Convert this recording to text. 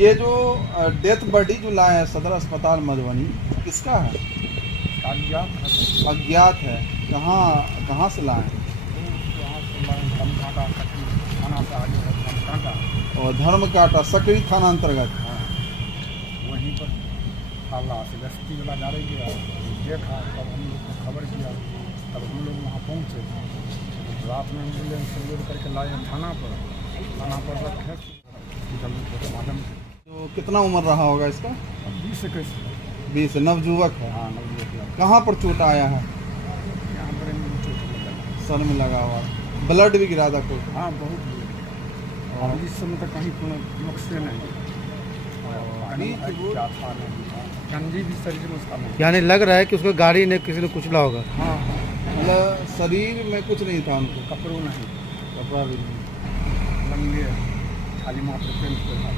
ये जो death body जो लाए हैं सदर अस्पताल मधुबनी, किसका है? अज्ञात है। कहाँ से लाए हैं? और धर्म काटा सकरी थाना अंतर्गत। वहीं पर गश्ती वाला जा रही है, देखा तब हम लोग को खबर किया, तब हम लोग वहाँ पहुँचे। रात में एम्बुलेंस से लोड करके लाए थाना पर रखे माध्यम से। तो कितना उम्र रहा होगा इसका? 20 से 20। नवजुवक है। हाँ, नवजुवक। कहाँ पर चोट आया है? यहाँ पर सर में लगा हुआ। ब्लड भी गिरा था कोई? हाँ, बहुत। और इस समय तक कहीं कोनो नुकसे नहीं, गंजी भी शरीर में उसका नहीं। यानी लग रहा है कि उसको गाड़ी ने किसी ने कुचला होगा। हाँ, मतलब शरीर में कुछ नहीं था उनको? कपड़ों नहीं, कपड़ा भी नहीं। लंगे खाली मात्र पेंट पे था।